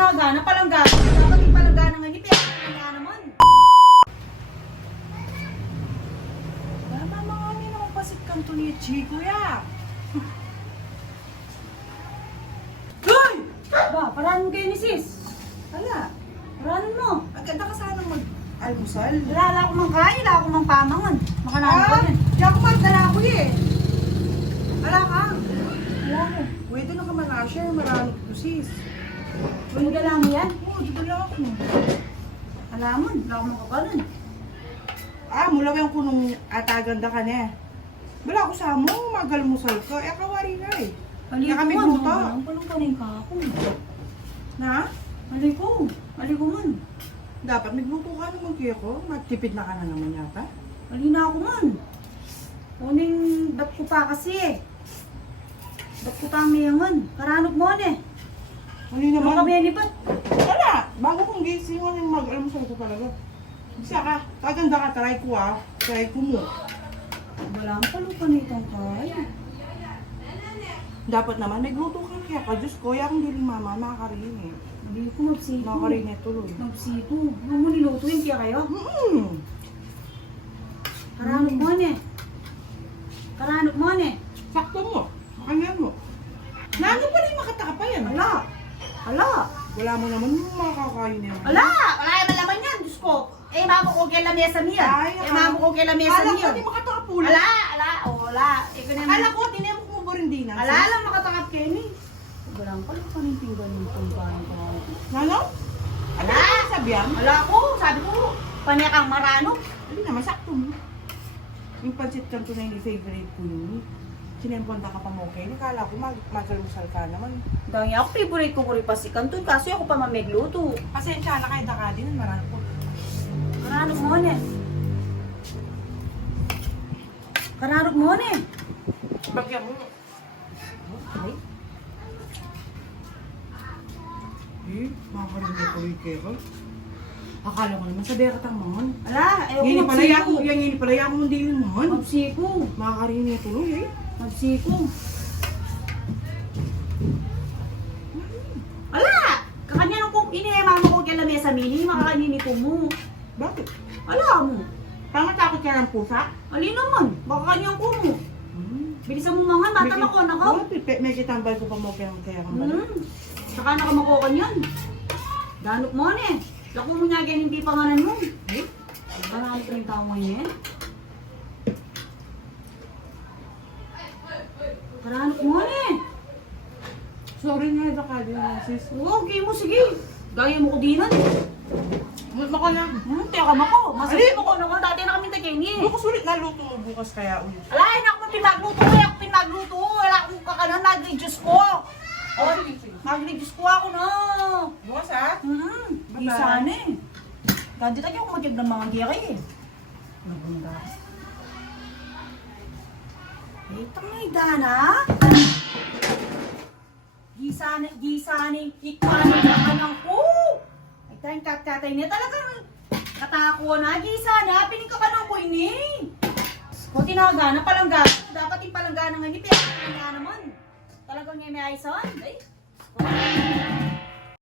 tinagana, palanggana. Dapat yung palanggana nga, hindi palanggana naman. Tama mga ano naman pasit kanto ni Chico ya. Hoy! Ba, parahan mo kayo ni sis. Hala, Parahan mo. ang ganda ka sana mag-almusal. Wala ako mang kain, wala ako mang pamangan. Makanahan ko yan. Di ako magdala ko eh. Hala ka. Wala ko. Pwede na ka man-asher, marami ko sis. Wala dala mo yan. Oo, di ba lang ako. Alamon, wala ako makakalan. Mula yung kunong ataganda ka na. Wala ko sa mo, mag-almusal ka. Kawari na eh. Mali kami ko man. buta. Walang kanin ka ako. Na? Mali ko. Mali ko man. Dapat nagluto ka naman kaya ko. Magtipid na ka na naman yata. Mali na ako man. Kuning ba't ko pa kasi eh. Ba't ko pa mayangan? Karanok mo eh. Ano Ano naman? kami yan ibat? Wala! Bago kong gising, mag-almusal ko talaga. Kasi kaganda ka, try ko Try ko mo. Wala ang palupa nitong kaya. Dapat naman, nagluto ka kaya ka. Diyos ko, yakang diling mama, nakakarinig eh. Mali ko magsito. Nakakarinig tuloy. Magsito. Huwag mo nilutuin kaya kayo. Karanok mo eh. Karanok mo eh. Sakto mo. Makanyan mo. Nano pa rin makataka pa yan? Ala. Ala. Wala mo naman yung makakain yan. Ala. Wala yung malaman yan. Diyos ko. Eh, mamo ko kay lamesa miyan. Ay, Mamo ko kay lamesa Alam ko, miyan. di makataka pula. Ala. Ala. O, wala. Ikaw na Akala ko, tinemo mo ba rin dinan? Ala lang makatakap kayo ni. Walang pala pa rin tinggan yung pangkain ko. Nano? Ano Ala. yung sabihan? Wala ko. Sabi ko, panekang marano. Hindi naman, sakto mo. Yung pancit canton na yung favorite ko yun. Sinemponta ka pa mo, okay? Nakala ko mag-almusal ka naman. Dahil ako, favorite ko rin pa si Kanton. Kaso ako pa mamegluto. Pasensya na kayo daka din, marami po. Karanok mo ne. Karanok mo ne. Bagyan mo. Ay, Makakarinig ko rin kayo. Akala ko naman, sabi ka tangan. ala, ayaw ko Yan magsiko. yung pala ako hindi naman. Magsiko. Makakarinig tuloy eh. Magsiko. Ala! Kakanya nung kung inihemama ko kay lamesa mini, makakanini ko mo. Bakit? Ala mo. Pangatakot ka ng pusa? Ali naman, baka kanyang ko mo. Bilisan mo mga mata na ko, nakaw. May kitambal ko pa mo kaya kang balik. Saka nakamakokan yan. Danok mo ne. Lako mo nga ganyan hindi pangalan mo. Eh? Marami ko rin tao mo yan. Karanok mo ne. Sorry nga, baka din sis. Oo, okay mo, sige. Gaya mo ko dinan. Maka na. Teka mo ko. Masakit mo ko naman. Dati na kami tagingin. Bukas ulit na luto mo bukas kaya ulit. Alay, na ako pinagluto. Ako pinagluto. Wala akong kakanan. Nag-reduce ko. Oh, nag-reduce ko ako na. Bukas Di sana eh. Ganti tayo ako magyag ng mga giyaki eh. Nagunda. Eh, tangay dana. Gisane, ikpanin ka kanang ko. Ay, tayong kakatay niya talagang katako na. Gisana, pining ka kanang ko ini. Kung tinagana, palanggana. Dapat yung palanggana nga, hindi palanggana naman. Talagang may ayson. Ay,